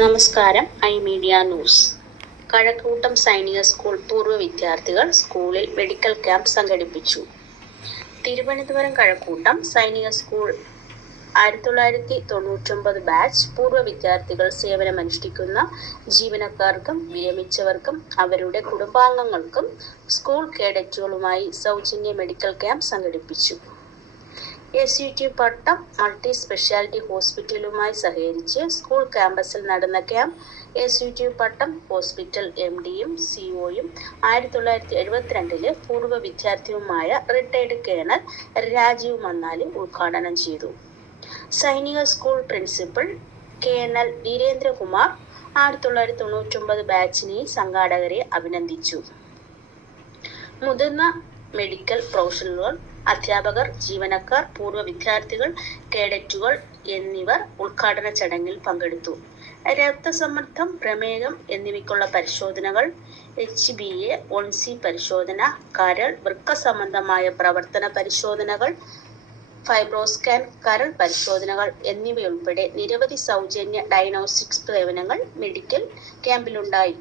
നമസ്കാരം. Media news. Kazhakkoottam സൈനിക school പൂർവ്വ വിദ്യാർത്ഥികൾ സ്കൂളിൽ മെഡിക്കൽ ക്യാമ്പ് സംഘടിപ്പിച്ചു. തിരുവനന്തപുരം കഴക്കൂട്ടം സൈനിക സ്കൂൾ 1999 ബാച്ച് പൂർവ്വ വിദ്യാർത്ഥികൾ സേവനമനുഷ്ഠിക്കുന്ന ജീവനക്കാർക്കും വിരമിച്ചവർക്കും അവരുടെ കുടുംബാംഗങ്ങൾക്കും സ്കൂൾ കേഡറ്റുകളുമായി സൗജന്യ മെഡിക്കൽ ക്യാമ്പ് സംഘടിപ്പിച്ചു. SUT പട്ടം മൾട്ടി സ്പെഷ്യാലിറ്റി ഹോസ്പിറ്റലുമായി സഹകരിച്ച് സ്കൂൾ ക്യാമ്പസിൽ നടന്ന ക്യാമ്പ് SUT പട്ടം ഹോസ്പിറ്റൽ MDയും COയും 1972 പൂർവ്വ വിദ്യാർത്ഥിയുമായ റിട്ടയർഡ് കേണൽ രാജീവ് മന്നാലി ഉദ്ഘാടനം ചെയ്തു. സൈനിക സ്കൂൾ പ്രിൻസിപ്പൽ കേണൽ വീരേന്ദ്രകുമാർ 1999 ബാച്ചിനെയും സംഘാടകരെ അഭിനന്ദിച്ചു. മുതിർന്ന മെഡിക്കൽ പ്രൊഫഷണലുകൾ, അധ്യാപകർ, ജീവനക്കാർ, പൂർവ്വ വിദ്യാർത്ഥികൾ, കേഡറ്റുകൾ എന്നിവർ ഉദ്ഘാടന ചടങ്ങിൽ പങ്കെടുത്തു. രക്തസമ്മർദ്ദം, പ്രമേഹം എന്നിവയ്ക്കുള്ള പരിശോധനകൾ, HbA1c പരിശോധന, കരൾ, വൃക്ക സംബന്ധമായ പ്രവർത്തന പരിശോധനകൾ, ഫൈബ്രോസ്കാൻ, കരൾ പരിശോധനകൾ എന്നിവയുൾപ്പെടെ നിരവധി സൗജന്യ ഡയഗ്നോസ്റ്റിക്സ് സേവനങ്ങൾ മെഡിക്കൽ ക്യാമ്പിലുണ്ടായി.